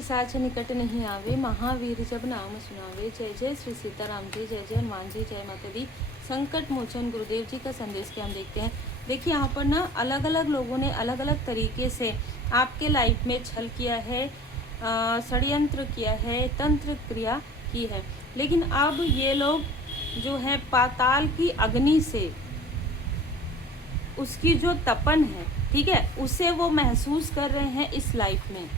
पिशाच निकट नहीं आवे, महावीर जब नाम सुनावे। जय जय श्री सीताराम जी, जय जय हनुमान जी, जय माता दी। संकट मोचन गुरुदेव जी का संदेश क्या हम देखते हैं। देखिए यहाँ पर ना अलग अलग लोगों ने अलग अलग तरीके से आपके लाइफ में छल किया है, षड्यंत्र किया है, तंत्र क्रिया की है। लेकिन अब ये लोग जो है पाताल की अग्नि से उसकी जो तपन है, ठीक है, उसे वो महसूस कर रहे हैं इस लाइफ में।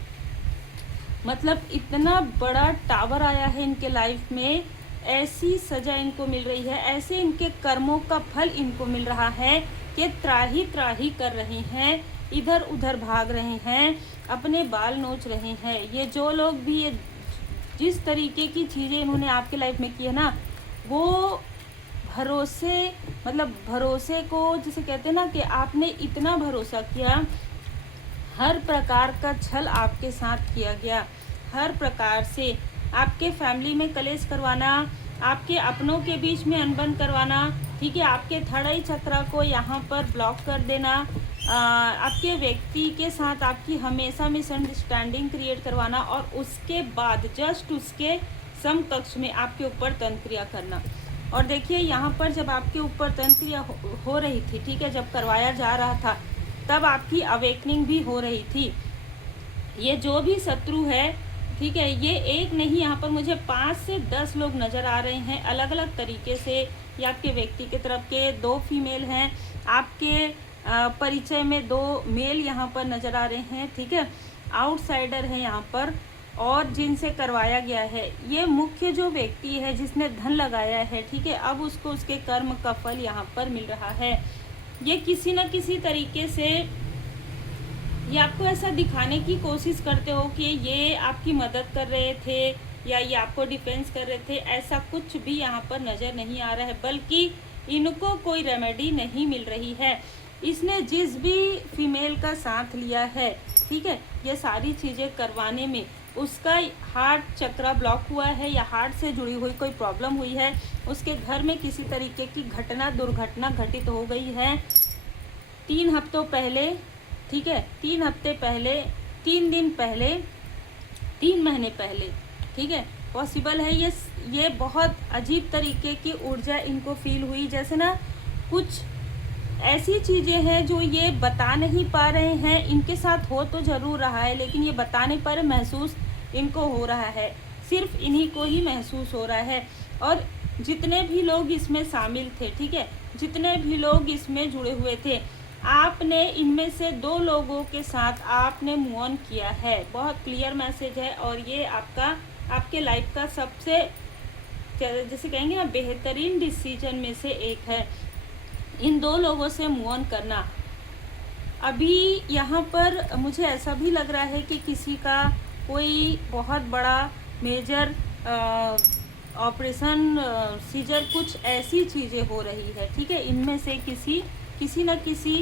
मतलब इतना बड़ा टावर आया है इनके लाइफ में, ऐसी सजा इनको मिल रही है, ऐसे इनके कर्मों का फल इनको मिल रहा है कि त्राही त्राही कर रहे हैं, इधर उधर भाग रहे हैं, अपने बाल नोच रहे हैं। ये जो लोग भी ये जिस तरीके की चीज़ें इन्होंने आपके लाइफ में की है ना, वो भरोसे, मतलब भरोसे को जिसे कहते हैं ना कि आपने इतना भरोसा किया, हर प्रकार का छल आपके साथ किया गया, हर प्रकार से आपके फैमिली में कलेश करवाना, आपके अपनों के बीच में अनबन करवाना, ठीक है, आपके थर्ड आई चक्रा को यहाँ पर ब्लॉक कर देना, आपके व्यक्ति के साथ आपकी हमेशा मिसअंडरस्टैंडिंग क्रिएट करवाना, और उसके बाद जस्ट उसके समकक्ष में आपके ऊपर तंत्रिया करना। और देखिए यहाँ पर जब आपके ऊपर तंत्रिया हो रही थी, ठीक है, जब करवाया जा रहा था, तब आपकी अवेकनिंग भी हो रही थी। ये जो भी शत्रु है, ठीक है, ये एक नहीं, यहाँ पर मुझे 5 से 10 लोग नज़र आ रहे हैं अलग अलग तरीके से। ये आपके व्यक्ति की तरफ के 2 फीमेल हैं, आपके परिचय में 2 मेल यहाँ पर नज़र आ रहे हैं, ठीक है, आउटसाइडर है यहाँ पर। और जिनसे करवाया गया है, ये मुख्य जो व्यक्ति है जिसने धन लगाया है, ठीक है, अब उसको उसके कर्म का फल यहाँ पर मिल रहा है। ये किसी न किसी तरीके से ये आपको ऐसा दिखाने की कोशिश करते हो कि ये आपकी मदद कर रहे थे या ये आपको डिफेंस कर रहे थे, ऐसा कुछ भी यहाँ पर नज़र नहीं आ रहा है, बल्कि इनको कोई रेमेडी नहीं मिल रही है। इसने जिस भी फीमेल का साथ लिया है, ठीक है, ये सारी चीज़ें करवाने में उसका हार्ट चक्रा ब्लॉक हुआ है या हार्ट से जुड़ी हुई कोई प्रॉब्लम हुई है, उसके घर में किसी तरीके की दुर्घटना घटित हो गई है 3 हफ्तों पहले, ठीक है, 3 हफ्ते पहले, 3 दिन पहले, 3 महीने पहले, ठीक है, पॉसिबल है। ये बहुत अजीब तरीके की ऊर्जा इनको फील हुई, जैसे ना कुछ ऐसी चीज़ें हैं जो ये बता नहीं पा रहे हैं, इनके साथ हो तो ज़रूर रहा है लेकिन ये बता नहीं पा रहे, महसूस इनको हो रहा है, सिर्फ इन्हीं को ही महसूस हो रहा है। और जितने भी लोग इसमें शामिल थे, ठीक है, जितने भी लोग इसमें जुड़े हुए थे, आपने इनमें से 2 लोगों के साथ आपने मूव ऑन किया है, बहुत क्लियर मैसेज है। और ये आपके लाइफ का सबसे जैसे कहेंगे ना बेहतरीन डिसीजन में से एक है, इन 2 लोगों से मूव ऑन करना। अभी यहाँ पर मुझे ऐसा भी लग रहा है कि किसी का कोई बहुत बड़ा मेजर ऑपरेशन, सीजर, कुछ ऐसी चीज़ें हो रही है, ठीक है, इनमें से किसी न किसी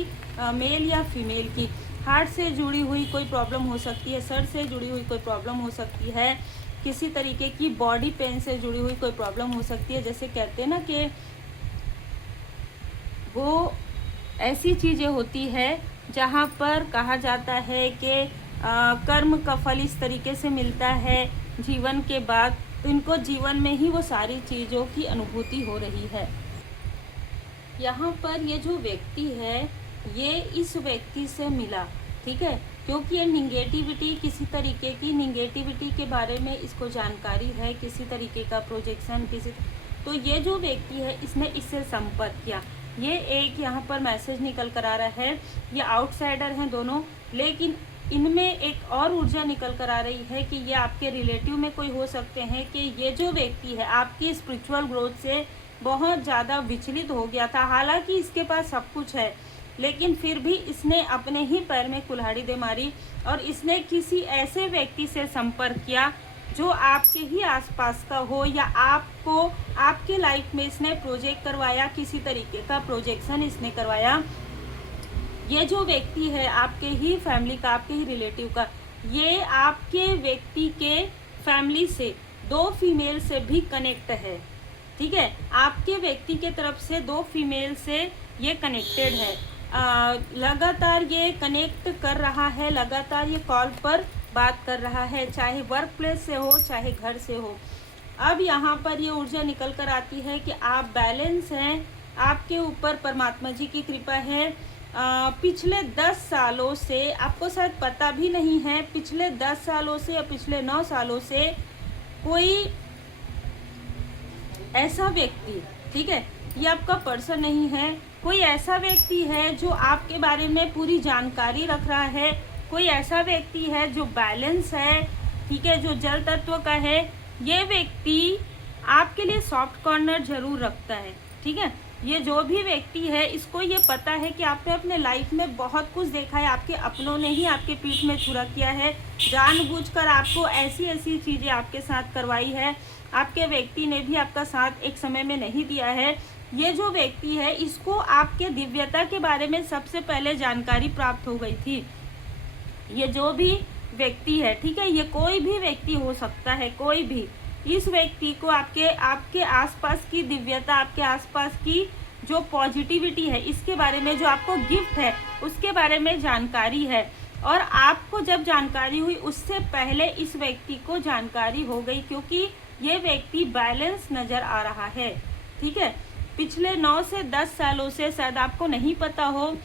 मेल या फीमेल की हार्ट से जुड़ी हुई कोई प्रॉब्लम हो सकती है, सर से जुड़ी हुई कोई प्रॉब्लम हो सकती है, किसी तरीके की बॉडी पेन से जुड़ी हुई कोई प्रॉब्लम हो सकती है। जैसे कहते हैं ना कि वो ऐसी चीज़ें होती है जहाँ पर कहा जाता है कि कर्म का फल इस तरीके से मिलता है जीवन के बाद, तो इनको जीवन में ही वो सारी चीज़ों की अनुभूति हो रही है। यहाँ पर ये जो व्यक्ति है, ये इस व्यक्ति से मिला, ठीक है, क्योंकि ये निगेटिविटी, किसी तरीके की निगेटिविटी के बारे में इसको जानकारी है, किसी तरीके का प्रोजेक्शन, तो ये जो व्यक्ति है इसने इससे संपर्क किया। ये एक यहाँ पर मैसेज निकल कर आ रहा है, ये आउटसाइडर हैं दोनों, लेकिन इनमें एक और ऊर्जा निकल कर आ रही है कि ये आपके रिलेटिव में कोई हो सकते हैं, कि ये जो व्यक्ति है आपकी स्पिरिचुअल ग्रोथ से बहुत ज़्यादा विचलित हो गया था। हालांकि इसके पास सब कुछ है, लेकिन फिर भी इसने अपने ही पैर में कुल्हाड़ी दे मारी और इसने किसी ऐसे व्यक्ति से संपर्क किया जो आपके ही आसपास का हो, या आपको आपके लाइफ में इसने प्रोजेक्ट करवाया, किसी तरीके का प्रोजेक्शन इसने करवाया। ये जो व्यक्ति है आपके ही फैमिली का, आपके ही रिलेटिव का, ये आपके व्यक्ति के फैमिली से 2 फीमेल से भी कनेक्ट है, ठीक है, आपके व्यक्ति के तरफ से 2 फीमेल से ये कनेक्टेड है। लगातार ये कनेक्ट कर रहा है, लगातार ये कॉल पर बात कर रहा है, चाहे वर्क प्लेस से हो चाहे घर से हो। अब यहाँ पर ये ऊर्जा निकल कर आती है कि आप बैलेंस हैं, आपके ऊपर परमात्मा जी की कृपा है। पिछले 10 सालों से आपको शायद पता भी नहीं है, पिछले 10 सालों से या पिछले 9 सालों से कोई ऐसा व्यक्ति, ठीक है, ये आपका पर्सन नहीं है, कोई ऐसा व्यक्ति है जो आपके बारे में पूरी जानकारी रख रहा है, कोई ऐसा व्यक्ति है जो बैलेंस है, ठीक है, जो जल तत्व का है। ये व्यक्ति आपके लिए सॉफ्ट कॉर्नर जरूर रखता है, ठीक है। ये जो भी व्यक्ति है इसको ये पता है कि आपने अपने लाइफ में बहुत कुछ देखा है, आपके अपनों ने ही आपके पीठ में छुरा किया है, जानबूझकर आपको ऐसी ऐसी चीज़ें आपके साथ करवाई है, आपके व्यक्ति ने भी आपका साथ एक समय में नहीं दिया है। ये जो व्यक्ति है इसको आपके दिव्यता के बारे में सबसे पहले जानकारी प्राप्त हो गई थी। ये जो भी व्यक्ति है, ठीक है, ये कोई भी व्यक्ति हो सकता है, कोई भी, इस व्यक्ति को आपके आसपास की दिव्यता, आपके आसपास की जो पॉजिटिविटी है, इसके बारे में जो आपको गिफ्ट है उसके बारे में जानकारी है। और आपको जब जानकारी हुई उससे पहले इस व्यक्ति को जानकारी हो गई, क्योंकि ये व्यक्ति बैलेंस नज़र आ रहा है, ठीक है। पिछले 9 से 10 सालों से शायद आपको नहीं पता हो,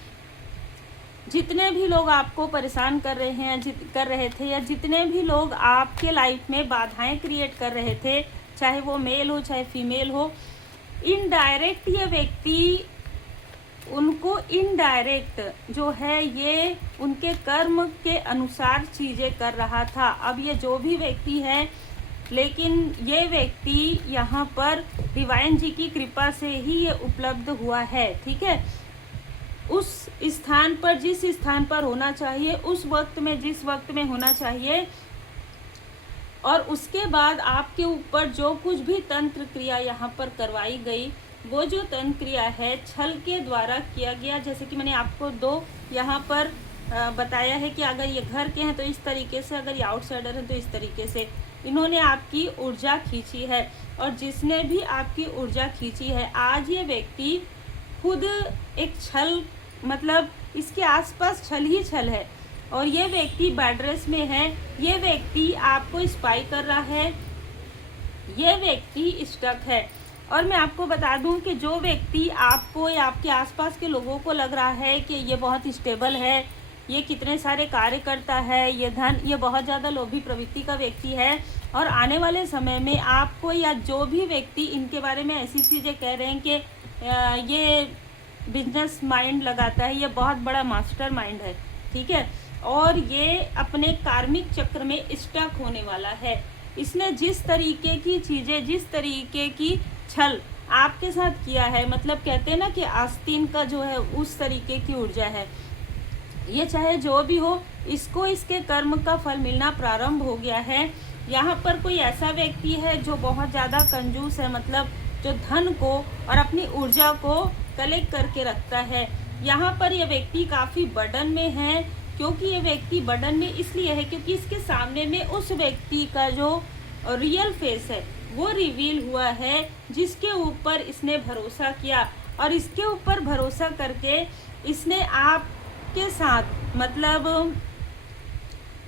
जितने भी लोग आपको परेशान कर रहे थे, या जितने भी लोग आपके लाइफ में बाधाएं क्रिएट कर रहे थे, चाहे वो मेल हो चाहे फीमेल हो, इनडायरेक्ट ये व्यक्ति उनको इनडायरेक्ट जो है ये उनके कर्म के अनुसार चीज़ें कर रहा था। अब ये जो भी व्यक्ति है, लेकिन ये व्यक्ति यहाँ पर डिवाइन जी की कृपा से ही ये उपलब्ध हुआ है, ठीक है। उस स्थान पर, जिस स्थान पर होना चाहिए, उस वक्त में, जिस वक्त में होना चाहिए, और उसके बाद आपके ऊपर जो कुछ भी तंत्र क्रिया यहाँ पर करवाई गई, वो जो तंत्र क्रिया है छल के द्वारा किया गया। जैसे कि मैंने आपको 2 यहाँ पर बताया है कि अगर ये घर के हैं तो इस तरीके से, अगर ये आउटसाइडर हैं तो इस तरीके से इन्होंने आपकी ऊर्जा खींची है। और जिसने भी आपकी ऊर्जा खींची है, आज ये व्यक्ति खुद एक छल, मतलब इसके आसपास छल ही छल है, और ये व्यक्ति बेड रेस्ट में है, ये व्यक्ति आपको स्पाई कर रहा है, ये व्यक्ति स्टक है। और मैं आपको बता दूं कि जो व्यक्ति आपको या आपके आसपास के लोगों को लग रहा है कि ये बहुत स्टेबल है, ये कितने सारे कार्य करता है, ये बहुत ज़्यादा लोभी प्रवृत्ति का व्यक्ति है, और आने वाले समय में आपको, या जो भी व्यक्ति इनके बारे में ऐसी चीज़ें कह रहे हैं कि ये बिजनेस माइंड लगाता है, ये बहुत बड़ा मास्टर माइंड है, ठीक है, और ये अपने कार्मिक चक्र में स्टक होने वाला है। इसने जिस तरीके की चीज़ें, जिस तरीके की छल आपके साथ किया है, मतलब कहते हैं ना कि आस्तीन का जो है उस तरीके की ऊर्जा है। ये चाहे जो भी हो, इसको इसके कर्म का फल मिलना प्रारंभ हो गया है। यहाँ पर कोई ऐसा व्यक्ति है जो बहुत ज़्यादा कंजूस है, मतलब जो धन को और अपनी ऊर्जा को कलेक्ट करके रखता है। यहाँ पर यह व्यक्ति काफ़ी बर्डन में है, क्योंकि ये व्यक्ति बर्डन में इसलिए है क्योंकि इसके सामने में उस व्यक्ति का जो रियल फेस है वो रिवील हुआ है, जिसके ऊपर इसने भरोसा किया, और इसके ऊपर भरोसा करके इसने आपके साथ, मतलब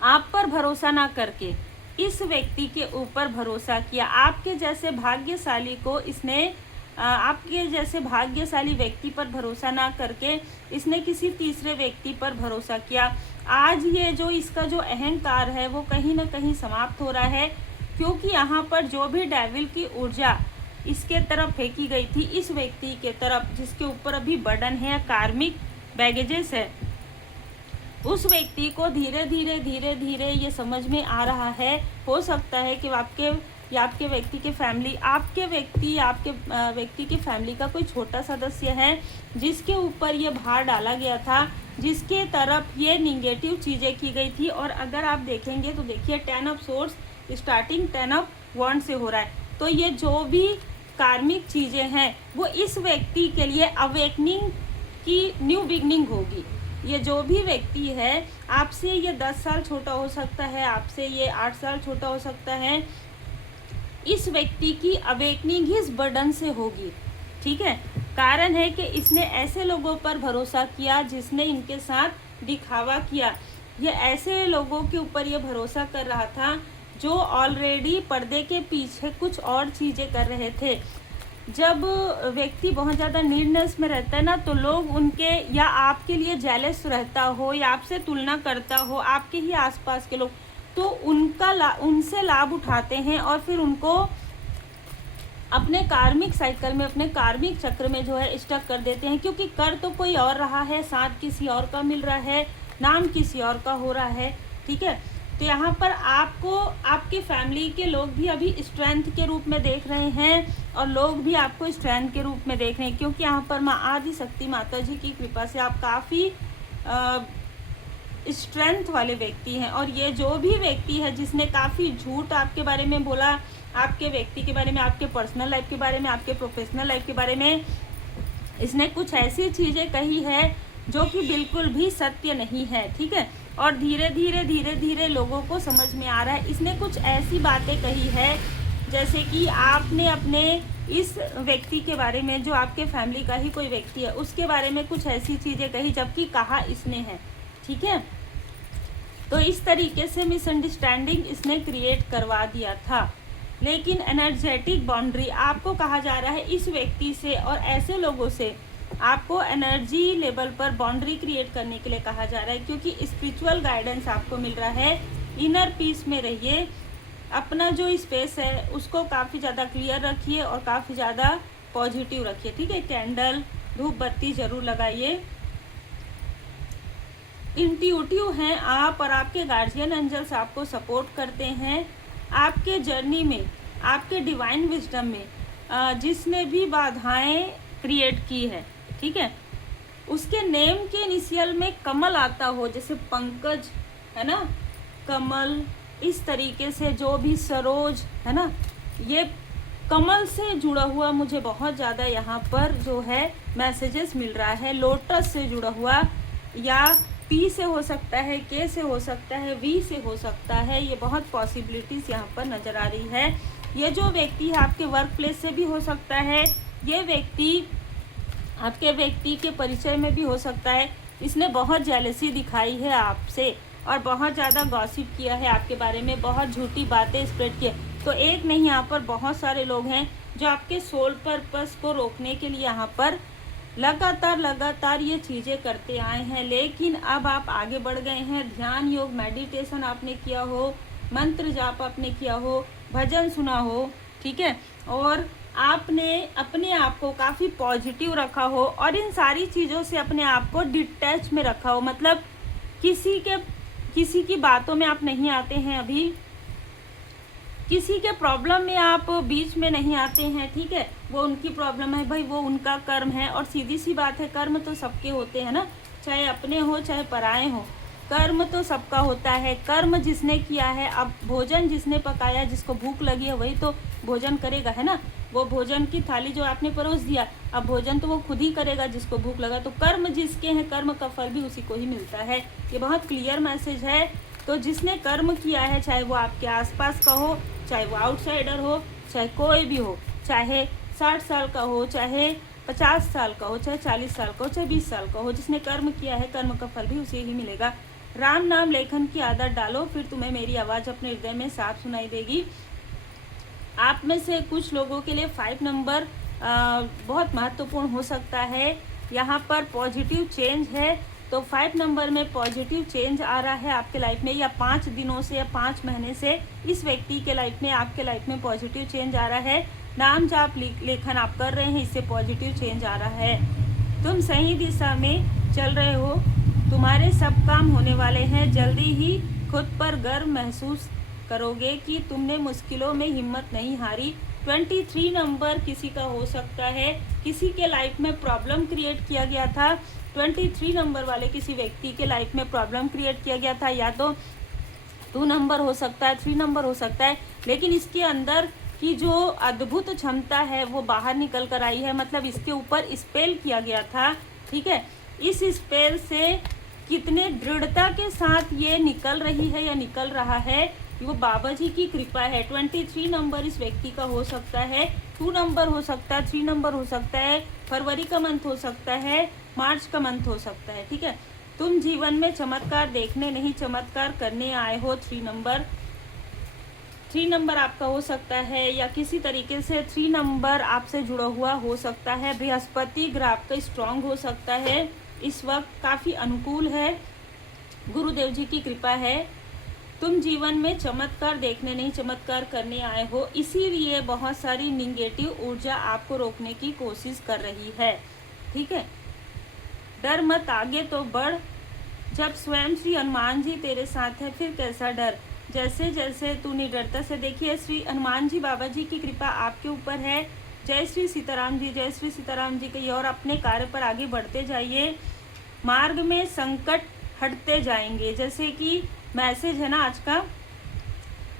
आप पर भरोसा ना करके इस व्यक्ति के ऊपर भरोसा किया। आपके जैसे भाग्यशाली को इसने, आपके जैसे भाग्यशाली व्यक्ति पर भरोसा ना करके इसने किसी तीसरे व्यक्ति पर भरोसा किया। आज ये जो इसका जो अहंकार है वो कहीं ना कहीं समाप्त हो रहा है, क्योंकि यहाँ पर जो भी डेविल की ऊर्जा इसके तरफ फेंकी गई थी, इस व्यक्ति के तरफ जिसके ऊपर अभी बर्डन है, कार्मिक बैगेजेस है, उस व्यक्ति को धीरे धीरे ये समझ में आ रहा है। हो सकता है कि आपके व्यक्ति के फैमिली, आपके व्यक्ति की फैमिली का कोई छोटा सदस्य है जिसके ऊपर ये भार डाला गया था, जिसके तरफ ये निगेटिव चीज़ें की गई थी। और अगर आप देखेंगे तो देखिए 10 ऑफ सोर्स स्टार्टिंग 10 ऑफ वॉन्ड से हो रहा है। तो ये जो भी कार्मिक चीज़ें हैं वो इस व्यक्ति के लिए अवेकनिंग की न्यू बिगनिंग होगी। ये जो भी व्यक्ति है, आपसे ये 10 साल छोटा हो सकता है, आपसे ये 8 साल छोटा हो सकता है, इस व्यक्ति की अवेकनिंग इस बर्डन से होगी, ठीक है। कारण है कि इसने ऐसे लोगों पर भरोसा किया जिसने इनके साथ दिखावा किया। ये ऐसे लोगों के ऊपर ये भरोसा कर रहा था जो ऑलरेडी पर्दे के पीछे कुछ और चीज़ें कर रहे थे। जब व्यक्ति बहुत ज़्यादा नीडनेस में रहता है ना, तो लोग उनके या आपके लिए जेलस रहता हो या आपसे तुलना करता हो, आपके ही आसपास के लोग, तो उनसे लाभ उठाते हैं और फिर उनको अपने कार्मिक साइकिल में, अपने कार्मिक चक्र में जो है स्टक कर देते हैं, क्योंकि कर तो कोई और रहा है, साथ किसी और का मिल रहा है, नाम किसी और का हो रहा है। ठीक है, तो यहाँ पर आपको आपकी फैमिली के लोग भी अभी स्ट्रेंथ के रूप में देख रहे हैं और लोग भी आपको स्ट्रेंथ के रूप में देख रहे हैं, क्योंकि यहाँ पर माँ आदि शक्ति माता जी की कृपा से आप काफ़ी स्ट्रेंथ वाले व्यक्ति हैं। और ये जो भी व्यक्ति है जिसने काफ़ी झूठ आपके बारे में बोला, आपके व्यक्ति के बारे में, आपके पर्सनल लाइफ के बारे में, आपके प्रोफेशनल लाइफ के बारे में, इसने कुछ ऐसी चीज़ें कही है जो कि बिल्कुल भी सत्य नहीं है। ठीक है, और धीरे धीरे लोगों को समझ में आ रहा है। इसने कुछ ऐसी बातें कही है जैसे कि आपने अपने इस व्यक्ति के बारे में, जो आपके फैमिली का ही कोई व्यक्ति है, उसके बारे में कुछ ऐसी चीज़ें कही जबकि कहा इसने है। ठीक है, तो इस तरीके से मिसअंडरस्टैंडिंग इसने क्रिएट करवा दिया था। लेकिन एनर्जेटिक बाउंड्री आपको कहा जा रहा है इस व्यक्ति से और ऐसे लोगों से आपको एनर्जी लेवल पर बाउंड्री क्रिएट करने के लिए कहा जा रहा है, क्योंकि स्पिरिचुअल गाइडेंस आपको मिल रहा है। इनर पीस में रहिए, अपना जो स्पेस है उसको काफ़ी ज़्यादा क्लियर रखिए और काफ़ी ज़्यादा पॉजिटिव रखिए। ठीक है, कैंडल धूप बत्ती ज़रूर लगाइए। इंट्यूटिव हैं आप और आपके गार्जियन एंजल्स आपको सपोर्ट करते हैं आपके जर्नी में, आपके डिवाइन विजडम में। जिसने भी बाधाएं क्रिएट की है, ठीक है, उसके नेम के इनिशियल में कमल आता हो, जैसे पंकज है ना, कमल, इस तरीके से जो भी सरोज है ना, ये कमल से जुड़ा हुआ मुझे बहुत ज़्यादा यहाँ पर जो है मैसेजेस मिल रहा है। लोटस से जुड़ा हुआ, या पी से हो सकता है, के से हो सकता है, वी से हो सकता है, ये बहुत पॉसिबिलिटीज़ यहाँ पर नज़र आ रही है। ये जो व्यक्ति है आपके वर्क प्लेस से भी हो सकता है, ये व्यक्ति आपके व्यक्ति के परिचय में भी हो सकता है। इसने बहुत जेलसी दिखाई है आपसे और बहुत ज़्यादा गॉसिप किया है आपके बारे में, बहुत झूठी बातें स्प्रेड की है। तो एक नहीं, यहाँ पर बहुत सारे लोग हैं जो आपके सोल पर्पस को रोकने के लिए यहाँ पर लगातार ये चीज़ें करते आए हैं। लेकिन अब आप आगे बढ़ गए हैं। ध्यान योग, मेडिटेशन आपने किया हो, मंत्र जाप आपने किया हो, भजन सुना हो, ठीक है, और आपने अपने आप को काफ़ी पॉजिटिव रखा हो और इन सारी चीज़ों से अपने आप को डिटैच में रखा हो। मतलब किसी की बातों में आप नहीं आते हैं, अभी किसी के प्रॉब्लम में आप बीच में नहीं आते हैं। ठीक है, वो उनकी प्रॉब्लम है भाई, वो उनका कर्म है। और सीधी सी बात है, कर्म तो सबके होते हैं ना, चाहे अपने हो चाहे पराए हो, कर्म तो सबका होता है। कर्म जिसने किया है, अब भोजन जिसने पकाया, जिसको भूख लगी है वही तो भोजन करेगा, है ना। वो भोजन की थाली जो आपने परोस दिया, अब भोजन तो वो खुद ही करेगा जिसको भूख लगा। तो कर्म जिसके हैं, कर्म का फल भी उसी को ही मिलता है। ये बहुत क्लियर मैसेज है। तो जिसने कर्म किया है, चाहे वो आपके आसपास का हो, चाहे वो आउटसाइडर हो, चाहे कोई भी हो, चाहे 60 साल का हो, चाहे 50 साल का हो, चाहे 40 साल का हो, चाहे 20 साल का हो, जिसने कर्म किया है, कर्म का फल भी उसे ही मिलेगा। राम नाम लेखन की आदत डालो, फिर तुम्हें मेरी आवाज़ अपने हृदय में साफ सुनाई देगी। आप में से कुछ लोगों के लिए 5 नंबर बहुत महत्वपूर्ण हो सकता है। यहाँ पर पॉजिटिव चेंज है, तो 5 नंबर में पॉजिटिव चेंज आ रहा है आपके लाइफ में, या 5 दिनों से या 5 महीने से इस व्यक्ति के लाइफ में, आपके लाइफ में पॉजिटिव चेंज आ रहा है। नाम जाप लेखन आप कर रहे हैं, इससे पॉजिटिव चेंज आ रहा है। तुम सही दिशा में चल रहे हो, तुम्हारे सब काम होने वाले हैं। जल्दी ही खुद पर गर्व महसूस करोगे कि तुमने मुश्किलों में हिम्मत नहीं हारी। 23 नंबर किसी का हो सकता है, किसी के लाइफ में प्रॉब्लम क्रिएट किया गया था। 23 नंबर वाले किसी व्यक्ति के लाइफ में प्रॉब्लम क्रिएट किया गया था, या तो 2 नंबर हो सकता है, 3 नंबर हो सकता है, लेकिन इसके अंदर की जो अद्भुत क्षमता है वो बाहर निकल कर आई है। मतलब इसके ऊपर स्पेल किया गया था, ठीक है। इस स्पेल से कितने दृढ़ता के साथ ये निकल रही है या निकल रहा है, वो बाबा जी की कृपा है। 23 नंबर इस व्यक्ति का हो सकता है, 2 नंबर हो सकता है, 3 नंबर हो सकता है, फरवरी का मंथ हो सकता है, मार्च का मंथ हो सकता है, ठीक है। तुम जीवन में चमत्कार देखने नहीं चमत्कार करने आए हो। 3 नंबर आपका हो सकता है, या किसी तरीके से 3 नंबर आपसे जुड़ा हुआ हो सकता है। बृहस्पति ग्रह आपका स्ट्रांग हो सकता है, इस वक्त काफ़ी अनुकूल है, गुरुदेव जी की कृपा है। तुम जीवन में चमत्कार देखने नहीं चमत्कार करने आए हो, इसीलिए बहुत सारी निगेटिव ऊर्जा आपको रोकने की कोशिश कर रही है। ठीक है, डर मत, आगे तो बढ़। जब स्वयं श्री हनुमान जी तेरे साथ है फिर कैसा डर। जैसे जैसे तू निडरता से, देखिए श्री हनुमान जी बाबा जी की कृपा आपके ऊपर है। जय श्री सीताराम जी, जय श्री सीताराम जी कहिए और अपने कार्य पर आगे बढ़ते जाइए। मार्ग में संकट हटते जाएंगे, जैसे कि मैसेज है ना आज का।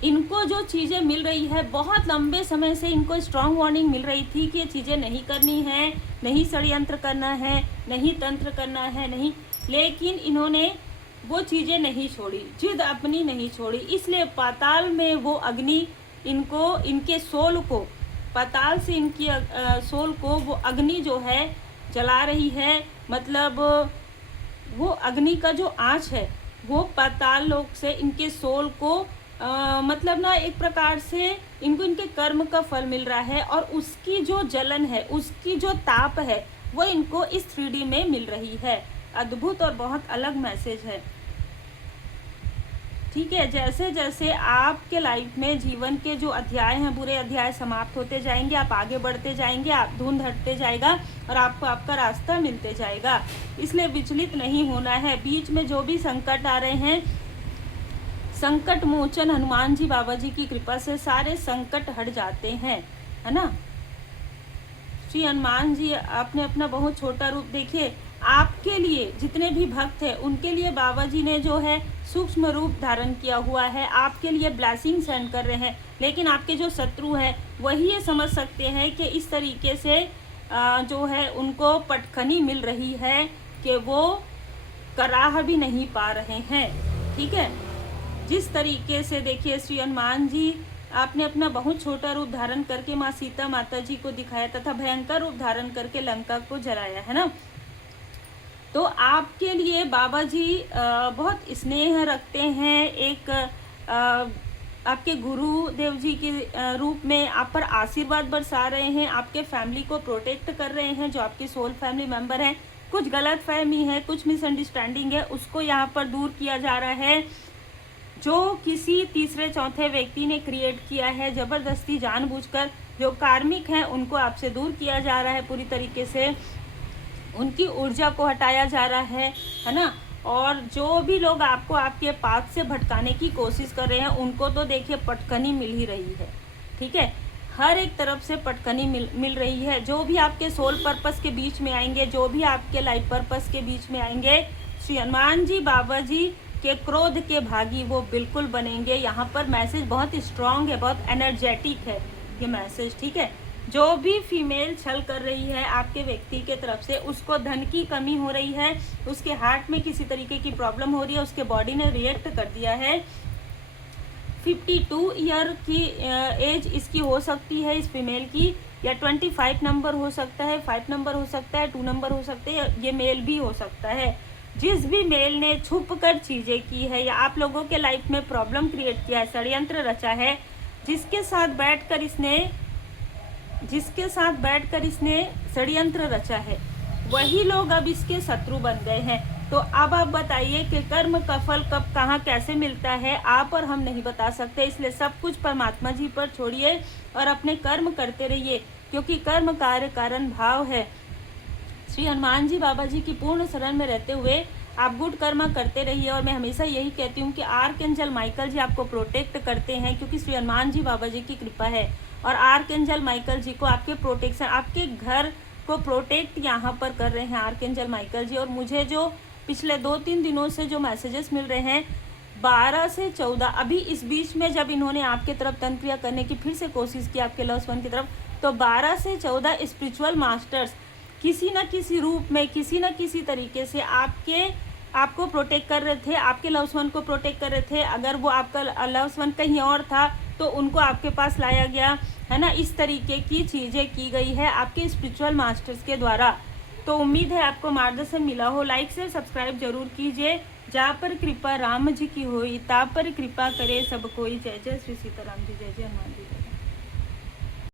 इनको जो चीज़ें मिल रही है, बहुत लंबे समय से इनको स्ट्रांग वार्निंग मिल रही थी कि ये चीज़ें नहीं करनी है, नहीं षड्यंत्र करना है, नहीं तंत्र करना है, नहीं, लेकिन इन्होंने वो चीज़ें नहीं छोड़ी, जिद अपनी नहीं छोड़ी। इसलिए पाताल में वो अग्नि इनको, इनके सोल को, पाताल से इनकी सोल को वो अग्नि जो है जला रही है। मतलब वो अग्नि का जो आँच है वो पाताल लोक से इनके सोल को मतलब ना एक प्रकार से इनको इनके कर्म का फल मिल रहा है, और उसकी जो जलन है, उसकी जो ताप है, वो इनको इस 3D में मिल रही है। अद्भुत और बहुत अलग मैसेज है। ठीक है, जैसे जैसे आपके लाइफ में जीवन के जो अध्याय हैं, बुरे अध्याय समाप्त होते जाएंगे, आप आगे बढ़ते जाएंगे, आप धुंध हटते जाएगा और आपको आपका रास्ता मिलते जाएगा। इसलिए विचलित नहीं होना है। बीच में जो भी संकट आ रहे हैं, संकट मोचन हनुमान जी बाबा जी की कृपा से सारे संकट हट जाते हैं, है ना। श्री हनुमान जी आपने अपना बहुत छोटा रूप, देखिए आपके लिए जितने भी भक्त हैं उनके लिए बाबा जी ने जो है सूक्ष्म रूप धारण किया हुआ है, आपके लिए ब्लेसिंग सेंड कर रहे हैं। लेकिन आपके जो शत्रु हैं वही ये समझ सकते हैं कि इस तरीके से जो है उनको पटखनी मिल रही है कि वो कराह भी नहीं पा रहे हैं। ठीक है, जिस तरीके से देखिए श्री हनुमान जी आपने अपना बहुत छोटा रूप धारण करके माँ सीता माता जी को दिखाया तथा भयंकर रूप धारण करके लंका को जलाया, है ना। तो आपके लिए बाबा जी बहुत स्नेह रखते हैं, एक आपके गुरुदेव जी के रूप में आप पर आशीर्वाद बरसा रहे हैं, आपके फैमिली को प्रोटेक्ट कर रहे हैं, जो आपके सोल फैमिली मेंबर हैं। कुछ गलत फहमी है, कुछ मिसअंडरस्टैंडिंग है, उसको यहाँ पर दूर किया जा रहा है। जो किसी तीसरे चौथे व्यक्ति ने क्रिएट किया है ज़बरदस्ती जानबूझकर, जो कार्मिक हैं उनको आपसे दूर किया जा रहा है, पूरी तरीके से उनकी ऊर्जा को हटाया जा रहा है ना। और जो भी लोग आपको आपके पाथ से भटकाने की कोशिश कर रहे हैं उनको तो देखिए पटकनी मिल ही रही है। ठीक है, हर एक तरफ से पटकनी मिल रही है। जो भी आपके सोल पर्पस के बीच में आएंगे, जो भी आपके लाइफ पर्पस के बीच में आएंगे, श्री हनुमान जी बाबा जी के क्रोध के भागी वो बिल्कुल बनेंगे। यहाँ पर मैसेज बहुत स्ट्रांग है, बहुत एनर्जेटिक है ये मैसेज। ठीक है, जो भी फीमेल छल कर रही है आपके व्यक्ति के तरफ से, उसको धन की कमी हो रही है, उसके हार्ट में किसी तरीके की प्रॉब्लम हो रही है, उसके बॉडी ने रिएक्ट कर दिया है। 52 ईयर की एज इसकी हो सकती है इस फीमेल की, या 25 नंबर हो सकता है, 5 नंबर हो सकता है, 2 नंबर हो सकते हैं, ये मेल भी हो सकता है। जिस भी मेल ने छुप कर चीज़ें की है या आप लोगों के लाइफ में प्रॉब्लम क्रिएट किया है, षड्यंत्र रचा है, जिसके साथ बैठकर इसने षड्यंत्र रचा है, वही लोग अब इसके शत्रु बन गए हैं। तो अब आप बताइए कि कर्म का फल कब कहाँ कैसे मिलता है, आप और हम नहीं बता सकते। इसलिए सब कुछ परमात्मा जी पर छोड़िए और अपने कर्म करते रहिए, क्योंकि कर्म कार्य कारण भाव है। श्री हनुमान जी बाबा जी की पूर्ण शरण में रहते हुए आप गुड कर्म करते रहिए। और मैं हमेशा यही कहती हूँ कि आर्कएंजल माइकल जी आपको प्रोटेक्ट करते हैं, क्योंकि श्री हनुमान जी बाबा जी की कृपा है। और आर्कएंजल माइकल जी को आपके प्रोटेक्शन, आपके घर को प्रोटेक्ट यहाँ पर कर रहे हैं आर्कएंजल माइकल जी। और मुझे जो पिछले 2-3 दिनों से जो मैसेजेस मिल रहे हैं 12 से 14, अभी इस बीच में जब इन्होंने आपके तरफ तंत्र क्रिया करने की फिर से कोशिश की आपके लव्स वन की तरफ, तो 12 से 14 स्पिरिचुअल मास्टर्स किसी न किसी रूप में, किसी न किसी तरीके से आपको प्रोटेक्ट कर रहे थे, आपके लव्स वन को प्रोटेक्ट कर रहे थे। अगर वो आपका लव्स वन कहीं और था तो उनको आपके पास लाया गया, है ना। इस तरीके की चीज़ें की गई है आपके स्पिरिचुअल मास्टर्स के द्वारा। तो उम्मीद है आपको मार्गदर्शन मिला हो। लाइक से सब्सक्राइब जरूर कीजिए। जहाँ पर कृपा राम जी की होई ता पर कृपा करे सब कोई। जय जय श्री सीताराम जी, जय जय हनुमान जी।